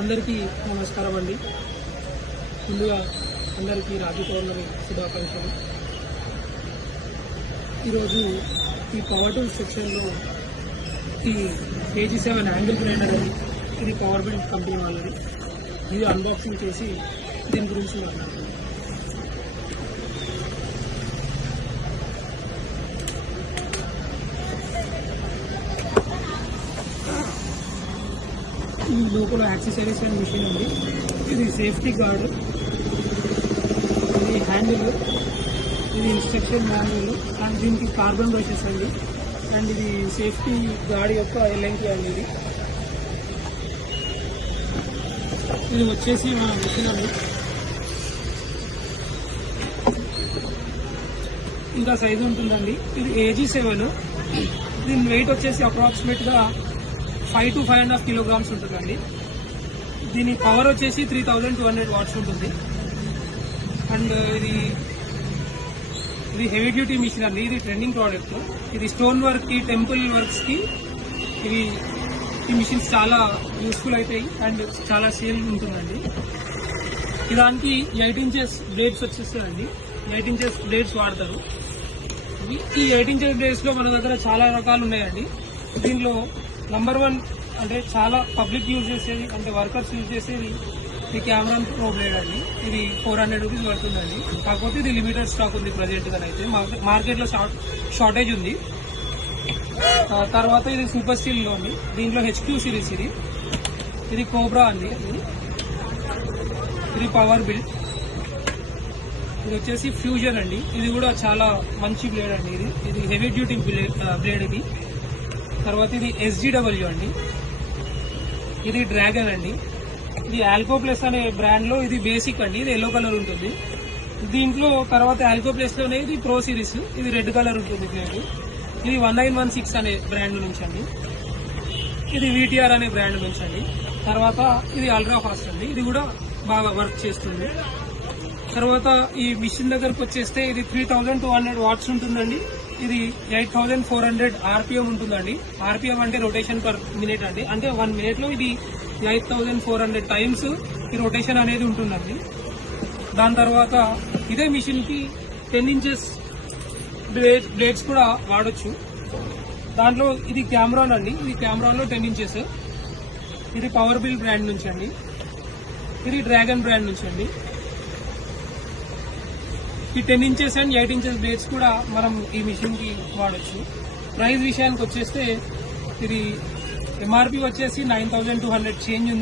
అందరికీ నమస్కారం అండి. ముందుగా అందరికీ రాఖీ పౌర్ణమి శుభాకాంక్షలు. ఈరోజు ఈ పవర్ టూల్ సెక్షన్లో ఈ KG7 యాంగిల్ గ్రైండర్ అని ఇది పవర్ బిల్డ్ కంపెనీ వాళ్ళది. ఇది అన్బాక్సింగ్ చేసి దీని గురించి మాట్లాడుతున్నాను. ఈ లోపల యాక్సెసరీస్ అండ్ మిషన్ ఉంది. ఇది సేఫ్టీ గార్డ్, ఇది హ్యాండిల్, ఇది ఇన్స్ట్రక్షన్ మాన్యువల్ అండ్ దీనికి కార్బన్ బ్రషెస్ అండి. అండ్ ఇది సేఫ్టీ గార్డ్ యొక్క ఎల్ఎంకి అండి. ఇది వచ్చేసి మన మిషన్ అండి. ఇంకా సైజు ఉంటుందండి. ఇది AG7. దీని వెయిట్ వచ్చేసి అప్రాక్సిమేట్గా 5 to 5.5 kilograms ఉంటుందండి. దీని పవర్ వచ్చేసి 3200 watts ఉంటుంది. అండ్ ఇది హెవీ డ్యూటీ మిషన్ అండి. ఇది ట్రెండింగ్ ప్రోడక్ట్. ఇది స్టోన్ వర్క్ కి, టెంపుల్ వర్క్స్ కి ఈ మిషన్స్ చాలా యూస్ఫుల్ అవుతాయి అండ్ చాలా సేల్ ఉంటుందండి. దానికి 8 inches బ్లేడ్స్ వచ్చేస్తాయండి. 8 inches బ్లేడ్స్ వాడతారు. ఈ 8 inches బ్లేడ్స్ లో మన దగ్గర చాలా రకాలు ఉన్నాయండి. దీనిలో నంబర్ 1 అంటే చాలా పబ్లిక్ యూజ్ చేసేది, అంటే వర్కర్స్ యూజ్ చేసేది ఈ కెమెరాన్ ప్రో బ్లేడ్ అండి. ఇది 400 రూపీస్ పడుతుందండి. కాకపోతే ఇది లిమిటెడ్ స్టాక్ ఉంది ప్రజెంట్ గా. అయితే మార్కెట్లో షార్టేజ్ ఉంది. తర్వాత ఇది సూపర్ స్టీల్ లో ఉంది. దీంట్లో HQ సిరీస్. ఇది కోబ్రా అండి. ఇది పవర్ బిల్డ్. ఇది వచ్చేసి ఫ్యూజన్ అండి. ఇది కూడా చాలా మంచి బ్లేడ్ అండి. ఇది హెవీ డ్యూటీ బ్లేడ్ ఇది. తర్వాత ఇది SGW అండి. ఇది డ్రాగన్ అండి. ఇది ఆల్కో ప్లస్ అనే బ్రాండ్ లో ఇది బేసిక్ అండి. ఇది ఎల్లో కలర్ ఉంటుంది. దీంట్లో తర్వాత ఆల్కో ప్లస్ లోనే ఇది ప్రో సిరీస్. ఇది రెడ్ కలర్ ఉంటుంది బ్లేడ్. ఇది 1916 అనే బ్రాండ్ నుంచి అండి. ఇది VTR అనే బ్రాండ్ నుంచి అండి. తర్వాత ఇది అల్ట్రా ఫాస్ట్ అండి. ఇది కూడా బాగా వర్క్ చేస్తుంది. తర్వాత ఈ మిషన్ దగ్గరకు వచ్చేస్తే ఇది 3200 watts ఉంటుందండి. ఇది 8400 RPM ఉంటుందండి. RPM అంటే రొటేషన్ పర్ మినిట్ అండి. అంటే 1 minute లో ఇది 8400 టైమ్స్ ఈ రొటేషన్ అనేది ఉంటుందండి. దాని తర్వాత ఇదే మిషన్ కి 10 inches బ్లేడ్స్ కూడా వాడచ్చు. దాంట్లో ఇది కెమెరాన్ అండి. ఇది కెమెరాలో 10 inches. ఇది పవర్ బిల్ బ్రాండ్ నుంచి అండి. ఇది డ్రాగన్ బ్రాండ్ నుంచి అండి. ఈ 10 inches అండ్ 8 inches బ్లేడ్స్ కూడా మనం ఈ మిషన్ కి వాడచ్చు. ప్రైస్ విషయానికి వచ్చేస్తే ఇది MRP వచ్చేసి 9200 చేంజ్ ఉంది.